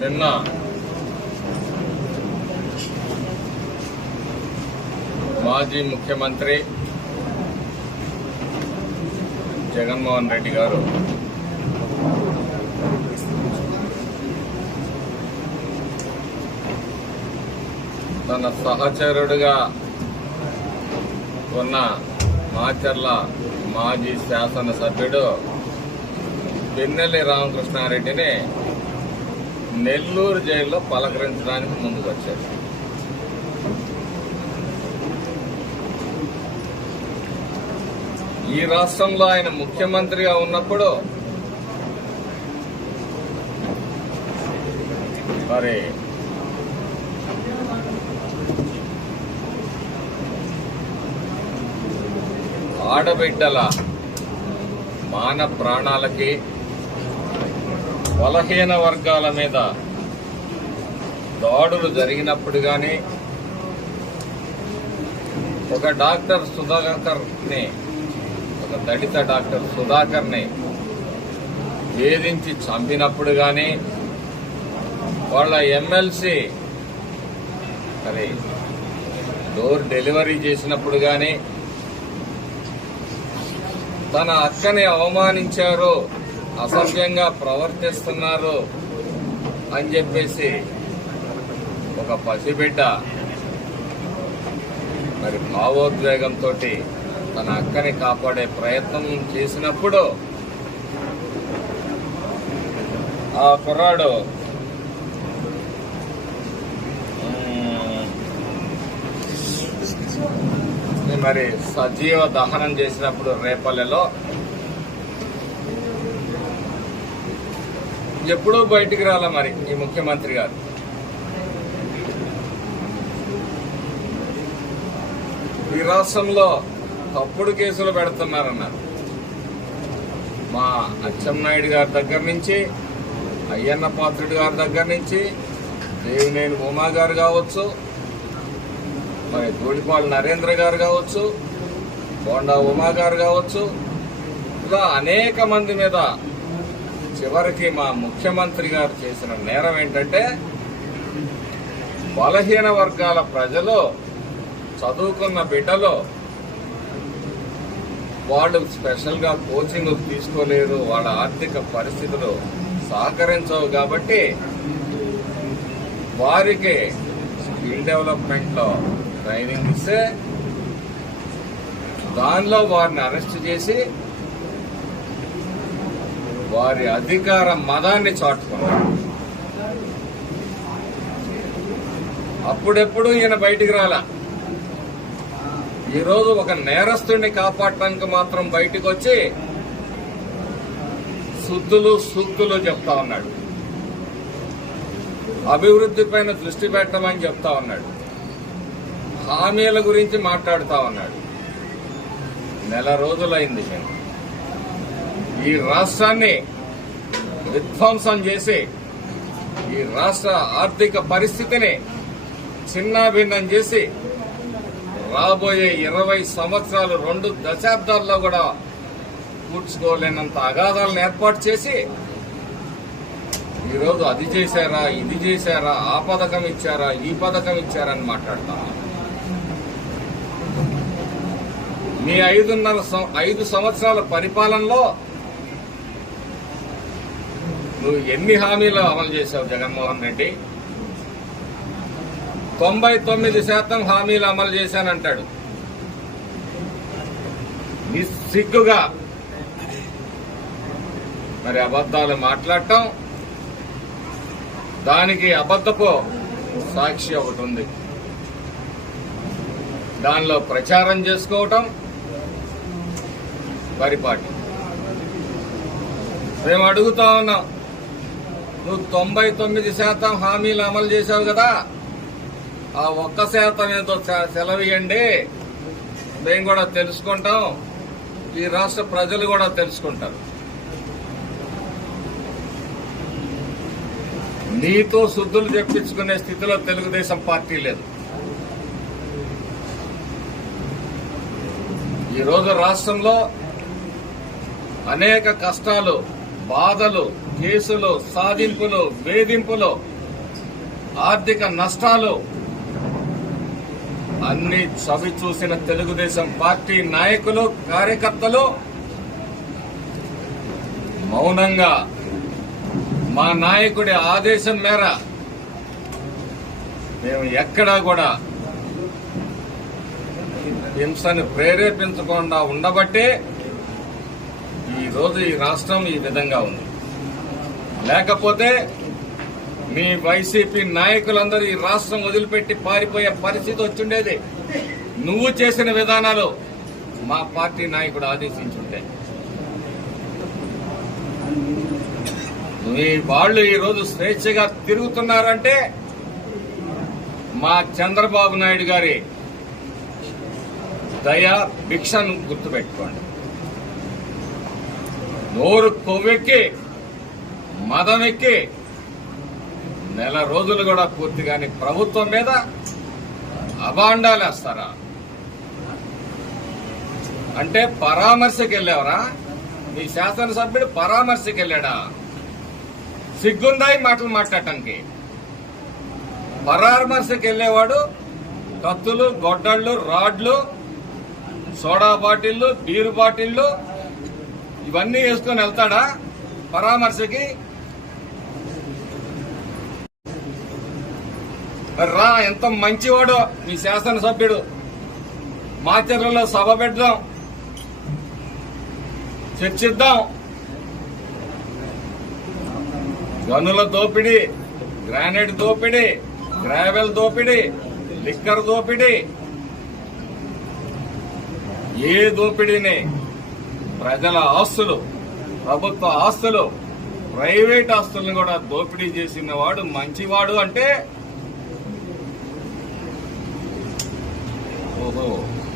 నిన్న మాజీ ముఖ్యమంత్రి జగన్మోహన్ రెడ్డి గారు తన సహచరుడుగా ఉన్న మాచర్ల మాజీ శాసనసభ్యుడు పిన్నెల్లి రామకృష్ణారెడ్డిని నెల్లూరు జైల్లో పలకరించడానికి ముందుకు వచ్చారు ఈ రాష్ట్రంలో ఆయన ముఖ్యమంత్రిగా ఉన్నప్పుడు మరి ఆడబిడ్డల మాన ప్రాణాలకి బలహీన వర్గాల మీద దాడులు జరిగినప్పుడు కానీ ఒక డాక్టర్ సుధాకర్ని ఒక దళిత డాక్టర్ సుధాకర్ని వేధించి చంపినప్పుడు కానీ వాళ్ళ ఎమ్మెల్సీ మరి డోర్ డెలివరీ చేసినప్పుడు కానీ తన అక్కని అవమానించారు అసభ్యంగా ప్రవర్తిస్తున్నారు అని చెప్పేసి ఒక పసిబిడ్డ మరి భావోద్వేగంతో తన అక్కని కాపాడే ప్రయత్నం చేసినప్పుడు ఆ కుర్రాడు మరి సజీవ దహనం చేసినప్పుడు రేపల్లెలో ఎప్పుడో బయటికి రాలా మరి ఈ ముఖ్యమంత్రి గారు ఈ రాష్ట్రంలో తప్పుడు కేసులు పెడుతున్నారన్నారు మా అచ్చెన్నాయుడు గారి దగ్గర నుంచి అయ్యన్న పాత్రుడు గారి దగ్గర నుంచి దేవినేని ఉమా గారు కావచ్చు మరి గోడిపాల్ నరేంద్ర గారు కావచ్చు బోండా ఉమా గారు కావచ్చు ఇలా అనేక మంది మీద చివరికి మా ముఖ్యమంత్రి గారు చేసిన నేరం ఏంటంటే బలహీన వర్గాల ప్రజలు చదువుకున్న బిడ్డలు వాళ్ళు స్పెషల్గా కోచింగ్ తీసుకోలేరు వాళ్ళ ఆర్థిక పరిస్థితులు సహకరించవు కాబట్టి వారికి స్కిల్ డెవలప్మెంట్లో ట్రైనింగ్ ఇస్తే దానిలో వారిని అరెస్ట్ చేసి వారి అధికార మదాన్ని చాటుకున్నారు అప్పుడెప్పుడు ఈయన బయటికి రాలా ఈరోజు ఒక నేరస్తుడిని కాపాడటానికి మాత్రం బయటకు వచ్చి శుద్ధులు సూక్తులు చెప్తా ఉన్నాడు అభివృద్ధి పైన దృష్టి పెట్టమని చెప్తా ఉన్నాడు హామీల గురించి మాట్లాడుతా ఉన్నాడు నెల రోజులైంది నేను ఈ రాష్ట్రాన్ని విధ్వంసం చేసి ఈ రాష్ట్ర ఆర్థిక పరిస్థితిని చిన్నాభిన్నం చేసి రాబోయే ఇరవై సంవత్సరాలు రెండు దశాబ్దాల్లో కూడా కూర్చుకోలేనంత అగాధాలను ఏర్పాటు చేసి ఈరోజు అది చేశారా ఇది చేశారా ఆ పథకం ఇచ్చారా ఈ పథకం ఇచ్చారా అని మాట్లాడతా మీ ఐదున్నర ఐదు సంవత్సరాల పరిపాలనలో నువ్వు ఎన్ని హామీలు అమలు చేశావు జగన్మోహన్ రెడ్డి తొంభై తొమ్మిది శాతం హామీలు అమలు చేశానంటాడు నిస్సిగ్గుగా మరి అబద్ధాలు మాట్లాడటం దానికి అబద్దపు సాక్షి ఒకటి ఉంది దానిలో ప్రచారం చేసుకోవటం పరిపాటి మేము అడుగుతా ఉన్నాం నువ్వు తొంభై తొమ్మిది శాతం హామీలు అమలు చేశావు కదా ఆ ఒక్క శాతం ఏదో సెలవియండి మేము కూడా తెలుసుకుంటాం ఈ రాష్ట్ర ప్రజలు కూడా తెలుసుకుంటారు నీతో శుద్ధులు చెప్పించుకునే స్థితిలో తెలుగుదేశం పార్టీ లేదు ఈరోజు రాష్ట్రంలో అనేక కష్టాలు బాధలు కేసులు సాధింపులు వేధింపులు ఆర్థిక నష్టాలు అన్ని చవి చూసిన తెలుగుదేశం పార్టీ నాయకులు కార్యకర్తలు మౌనంగా మా నాయకుడి ఆదేశం మేర మేము ఎక్కడా కూడా హింసను ప్రేరేపించకుండా ఉండబట్టే ఈరోజు ఈ రాష్ట్రం ఈ విధంగా ఉంది లేకపోతే మీ వైసీపీ నాయకులందరూ ఈ రాష్ట్రం వదిలిపెట్టి పారిపోయే పరిస్థితి వచ్చిండేది నువ్వు చేసిన విధానాలు మా పార్టీ నాయకుడు ఆదేశించుంటే మీ వాళ్ళు ఈరోజు స్వేచ్ఛగా తిరుగుతున్నారంటే మా చంద్రబాబు నాయుడు గారి దయా భిక్షను గుర్తుపెట్టుకోండి నోరు కొవ్వెక్కి మదం ఎక్కి నెల రోజులు కూడా పూర్తి కాని ప్రభుత్వం మీద అభాండాలు వేస్తారా అంటే పరామర్శకి వెళ్ళావరా మీ శాసనసభ్యుడు పరామర్శకి వెళ్ళాడా సిగ్గుందా ఈ మాటలు మాట్లాడటానికి పరామర్శకి వెళ్ళేవాడు కత్తులు గొడ్డళ్ళు రాడ్లు సోడా బాటిళ్లు బీరు బాటిళ్ళు ఇవన్నీ వేసుకొని వెళ్తాడా పరామర్శకి రా ఎంత మంచివాడు మీ శాసనసభ్యుడు మాచర్లలో సభ పెడదాం చర్చిద్దాం గనుల దోపిడీ గ్రానైట్ దోపిడీ గ్రావెల్ దోపిడీ లిక్కర్ దోపిడీ ఏ దోపిడీని ప్రజల ఆస్తులు ప్రభుత్వ ఆస్తులు ప్రైవేట్ ఆస్తులను కూడా దోపిడీ చేసిన వాడు మంచివాడు అంటే ఓహో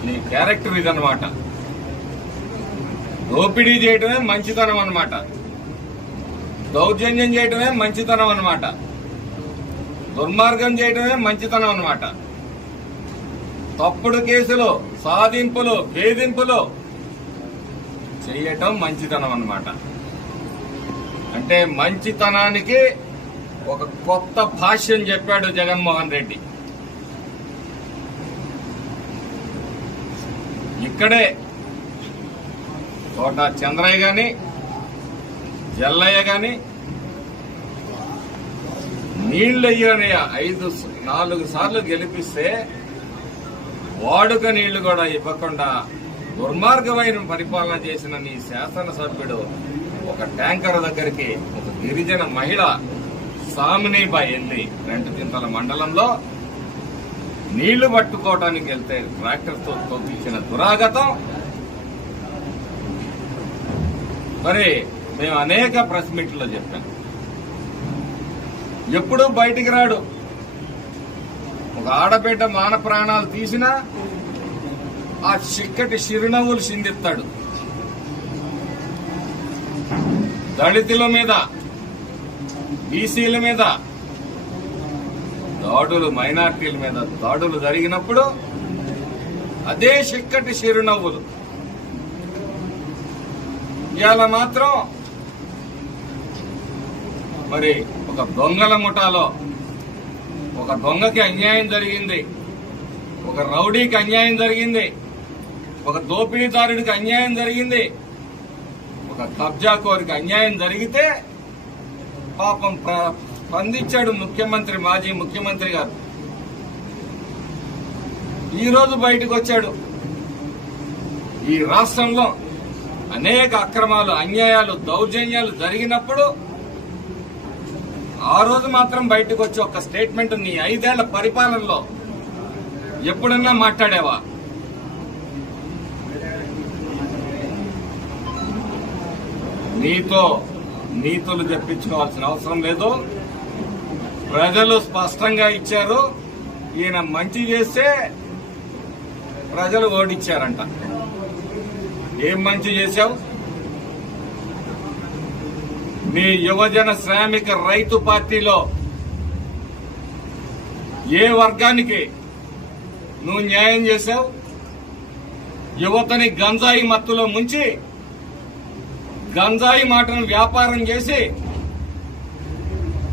నీ క్యారెక్టర్ ఇది అనమాట దోపిడీ చేయటమే మంచితనం అనమాట దౌర్జన్యం చేయటమే మంచితనం అనమాట దుర్మార్గం చేయటమే మంచితనం అనమాట తప్పుడు కేసులు సాధింపులు వేధింపులు చేయటం మంచితనం అనమాట అంటే మంచితనానికి ఒక కొత్త భాష్యం చెప్పాడు జగన్మోహన్ రెడ్డి ఇక్కడే తోట చంద్రయ్య కానీ జల్లయ్య కానీ నీళ్ళయ్యనయ్య ఐదు నాలుగు సార్లు గెలిపిస్తే వాడుక నీళ్లు కూడా ఇవ్వకుండా దుర్మార్గమైన పరిపాలన చేసిన నీ శాసనసభ్యుడు ఒక ట్యాంకర్ దగ్గరికి ఒక గిరిజన మహిళ సామినీబాయి వెళ్ళి రెండు చింతల మండలంలో నీళ్లు పట్టుకోవడానికి వెళ్తే ట్రాక్టర్తో తొప్పించిన దురాగతం మరి మేము అనేక ప్రెస్ మీట్లలో చెప్పాం ఎప్పుడూ బయటికి రాడు ఒక ఆడబిడ్డ మాన ప్రాణాలు తీసినా ఆ చిక్కటి చిరునవ్వులు చిందిస్తాడు దళితుల మీద బీసీల మీద దాడులు మైనార్టీల మీద దాడులు జరిగినప్పుడు అదే చిక్కటి చిరునవ్వులు ఇవాళ మాత్రం మరి ఒక దొంగల ముఠాలో ఒక దొంగకి అన్యాయం జరిగింది ఒక రౌడీకి అన్యాయం జరిగింది ఒక దోపిడీదారుడికి అన్యాయం జరిగింది ఒక కబ్జాకోరికి అన్యాయం జరిగితే పాపం స్పందించాడు ముఖ్యమంత్రి మాజీ ముఖ్యమంత్రి గారు ఈరోజు బయటకు వచ్చాడు ఈ రాష్ట్రంలో అనేక అక్రమాలు అన్యాయాలు దౌర్జన్యాలు జరిగినప్పుడు ఆ రోజు మాత్రం బయటకు వచ్చి ఒక స్టేట్మెంట్ నీ ఐదేళ్ల పరిపాలనలో ఎప్పుడన్నా మాట్లాడేవా నీతో నీతులు తెప్పించుకోవాల్సిన అవసరం లేదు ప్రజలు స్పష్టంగా ఇచ్చారు ఈయన మంచి చేస్తే ప్రజలు ఓడిచ్చారంట ఏం మంచి చేశావు నీ యువజన శ్రామిక రైతు పార్టీలో ఏ వర్గానికి నువ్వు న్యాయం చేశావు యువతని గంజాయి మత్తులో ముంచి గంజాయి మాటను వ్యాపారం చేసి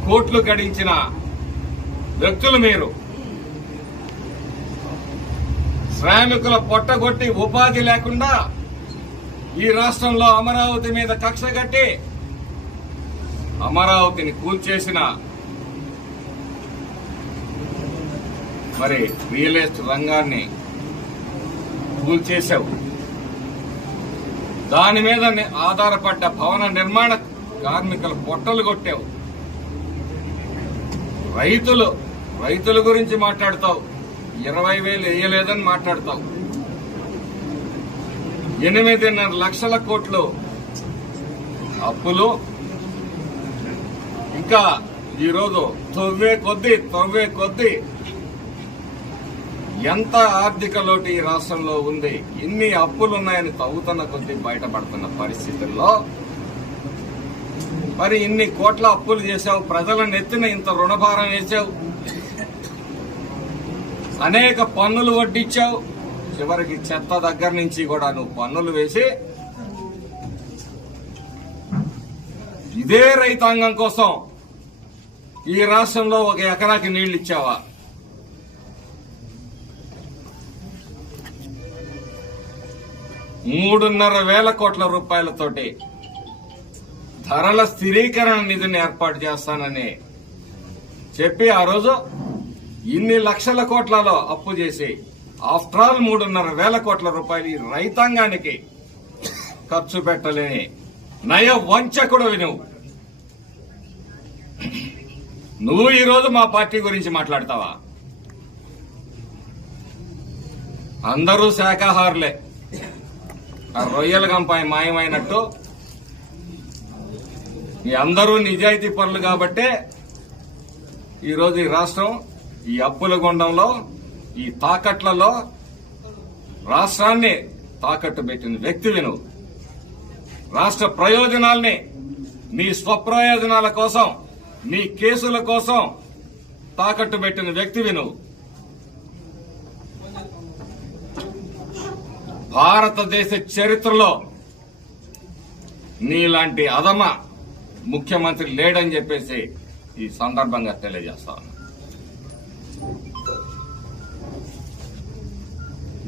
కోట్లు గడించిన వ్యక్తులు మీరు శ్రామికుల పొట్టగొట్టి ఉపాధి లేకుండా ఈ రాష్ట్రంలో అమరావతి మీద కక్ష కట్టి అమరావతిని కూల్చేసిన మరి రియల్ ఎస్టేట్ రంగాన్ని కూల్చేశావు దాని మీద ఆధారపడ్డ భవన నిర్మాణ కార్మికుల పొట్టలు కొట్టావు రైతులు రైతుల గురించి మాట్లాడతావు ఇరవై వేలు వేయలేదని మాట్లాడతావు ఎనిమిదిన్నర లక్షల కోట్లు అప్పులు ఇంకా ఈరోజు తొవ్వే కొద్ది తొవ్వే కొద్ది ఎంత ఆర్థిక లోటు ఈ రాష్ట్రంలో ఉంది ఇన్ని అప్పులున్నాయని తవ్వుతున్న కొద్దీ బయటపడుతున్న పరిస్థితుల్లో మరి ఇన్ని కోట్ల అప్పులు చేశావు ప్రజల నెత్తిన ఇంత రుణభారం వేసావు అనేక పన్నులు వడ్డించావు చివరికి చెత్త దగ్గర నుంచి కూడా నువ్వు పన్నులు వేసి ఇదే రైతాంగం కోసం ఈ రాష్ట్రంలో ఒక ఎకరాకి నీళ్లు ఇచ్చావా మూడున్నర వేల కోట్ల రూపాయలతోటి ధరల స్థిరీకరణ నిధిని ఏర్పాటు చేస్తానని చెప్పి ఆ రోజు ఇన్ని లక్షల కోట్లలో అప్పు చేసి ఆఫ్టర్ ఆల్ మూడున్నర వేల కోట్ల రూపాయలు రైతాంగానికి ఖర్చు పెట్టలేని నయ వంచకుడు నువ్వు నువ్వు ఈరోజు మా పార్టీ గురించి మాట్లాడతావా అందరూ శాఖాహారులే రొయ్యల గంపాయి మాయమైనట్టు మీ అందరూ నిజాయితీ పనులు కాబట్టే ఈరోజు ఈ రాష్ట్రం ఈ అప్పుల గుండంలో ఈ తాకట్లలో రాష్ట్రాన్ని తాకట్టు పెట్టిన వ్యక్తివి నువ్వు రాష్ట్ర ప్రయోజనాల్ని మీ స్వప్రయోజనాల కోసం నీ కేసుల కోసం తాకట్టు పెట్టిన వ్యక్తివి నువ్వు భారతదేశ చరిత్రలో నీలాంటి అదమ ముఖ్యమంత్రి లేడని చెప్పేసి ఈ సందర్భంగా తెలియజేస్తా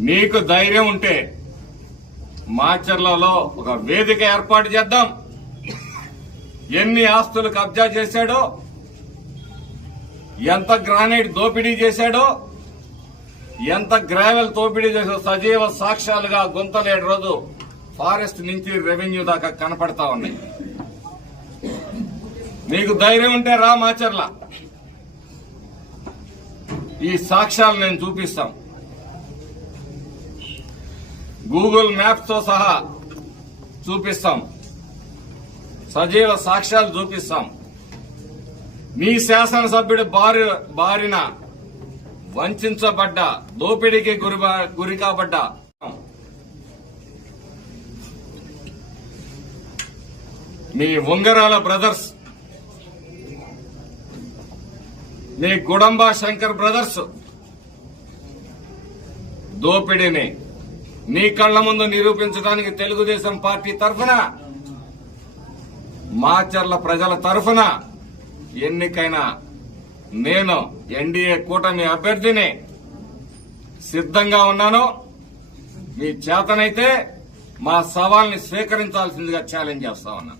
మీకు ధైర్యం ఉంటే మాచర్లలో ఒక వేదిక ఏర్పాటు చేద్దాం ఎన్ని ఆస్తులు కబ్జా చేశాడో ఎంత గ్రానైట్ దోపిడీ చేశాడో ఎంత గ్రావెల్ దోపిడీ చేశాడో సజీవ సాక్ష్యాలుగా గుంతలేడు రోజు ఫారెస్ట్ నుంచి రెవెన్యూ దాకా కనపడతా ఉన్నాయి నీకు ధైర్యం ఉంటే రా మాచర్ల ఈ సాక్ష్యాలు నేను చూపిస్తాం గూగుల్ మ్యాప్స్తో సహా చూపిస్తాం సజీవ సాక్ష్యాలు చూపిస్తాం మీ శాసనసభ్యుడు బారి బారిన వంచబడ్డ దోపిడీకి గురి గురి కాబడ్డ మీ ఉంగరాల బ్రదర్స్ నీ గుడంబ శంకర్ బ్రదర్స్ దోపిడీని నీ కళ్ల ముందు నిరూపించడానికి తెలుగుదేశం పార్టీ తరఫున మాచర్ల ప్రజల తరఫున ఎన్నికైన నేను ఎన్డీఏ కూటమి అభ్యర్థిని సిద్ధంగా ఉన్నాను మీ చేతనైతే మా సవాల్ని స్వీకరించాల్సిందిగా ఛాలెంజ్ చేస్తా ఉన్నాను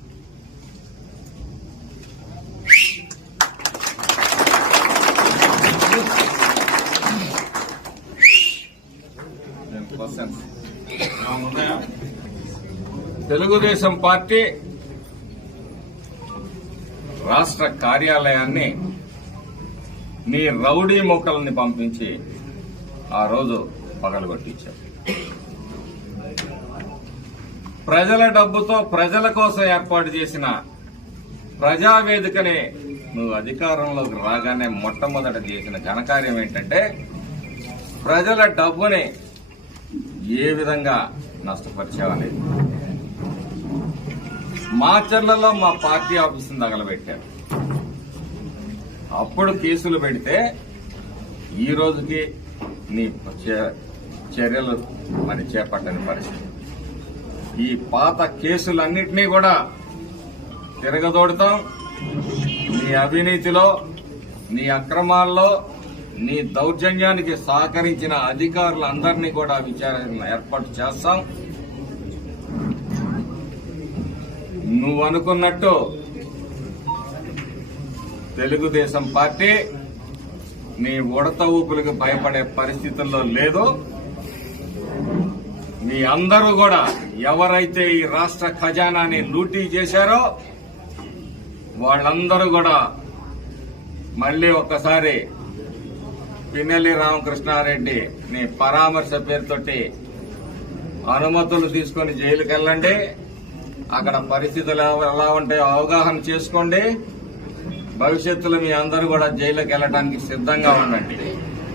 తెలుగుదేశం పార్టీ రాష్ట్ర కార్యాలయాన్ని మీ రౌడీ మొక్కల్ని పంపించి ఆ రోజు పగలగొట్టించారు ప్రజల డబ్బుతో ప్రజల కోసం ఏర్పాటు చేసిన ప్రజావేదికని నువ్వు అధికారంలోకి రాగానే మొట్టమొదట చేసిన ఘనకార్యం ఏంటంటే ప్రజల డబ్బుని ఏ విధంగా నష్టపరిచావనేది చర్లలో మా పార్టీ ఆఫీసును తగలబెట్టారు అప్పుడు కేసులు పెడితే ఈ రోజుకి నీ చర్యలు మరి చేపట్టని పరిస్థితి ఈ పాత కేసులన్నింటినీ కూడా తిరగదోడతాం నీ అవినీతిలో నీ అక్రమాల్లో నీ దౌర్జన్యానికి సహకరించిన అధికారులందరినీ కూడా విచారణ ఏర్పాటు చేస్తాం నువ్వు అనుకున్నట్టు తెలుగుదేశం పార్టీ నీ ఉడత ఊపులకు భయపడే పరిస్థితుల్లో లేదు మీ అందరూ కూడా ఎవరైతే ఈ రాష్ట్ర ఖజానాని లూటీ చేశారో వాళ్ళందరూ కూడా మళ్ళీ ఒక్కసారి పిన్నెల్లి రామకృష్ణారెడ్డి నీ పరామర్శ పేరుతోటి అనుమతులు తీసుకొని జైలుకి వెళ్ళండి అక్కడ పరిస్థితులు ఎలా ఉంటాయో అవగాహన చేసుకోండి భవిష్యత్తులో మీ అందరూ కూడా జైలుకి వెళ్ళడానికి సిద్ధంగా ఉండండి